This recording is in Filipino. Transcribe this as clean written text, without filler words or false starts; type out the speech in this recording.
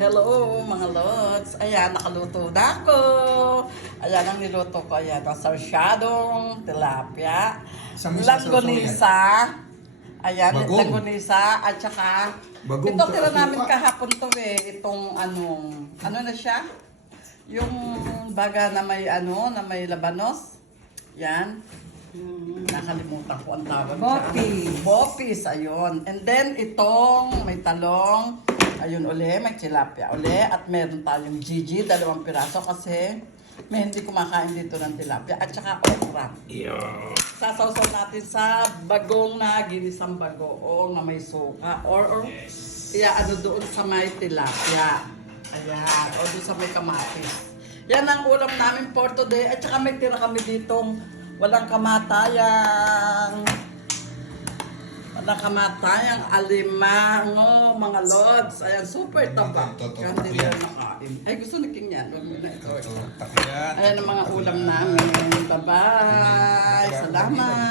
Hello mga lods. Ayan, nakaluto na ako. Ayan ang niluto ko. Ayan, sarsyadong tilapia. Langgonisa. Ayan, Bagong. langgonisa. At saka, Bagong ito sa tira namin atuka. kahapon to eh. Itong ano na siya? Yung baga na may na may labanos. Yan. Nakalimutan ko ang tawag Bopis. Bopis, ayun. And then, itong may talong. Ayun uli, may tilapia uli. At meron tayong Gigi, 2 piraso kasi may hindi kumakain dito ng tilapia. At saka okra. Sasawsaw natin sa bagong na ginisang bagoong na may suka. Or kaya doon sa may tilapia. Ayan. O doon sa may kamatis. Yan ang ulam namin for today. At saka may tira kami ditong walang kamatayang alimango, mga lods. Ayan, super taba. Kaya hindi na nakain. Ay, gusto ni King yan. Wag mo na ito. Ayan ang mga ulam namin. Bye-bye. Salamat.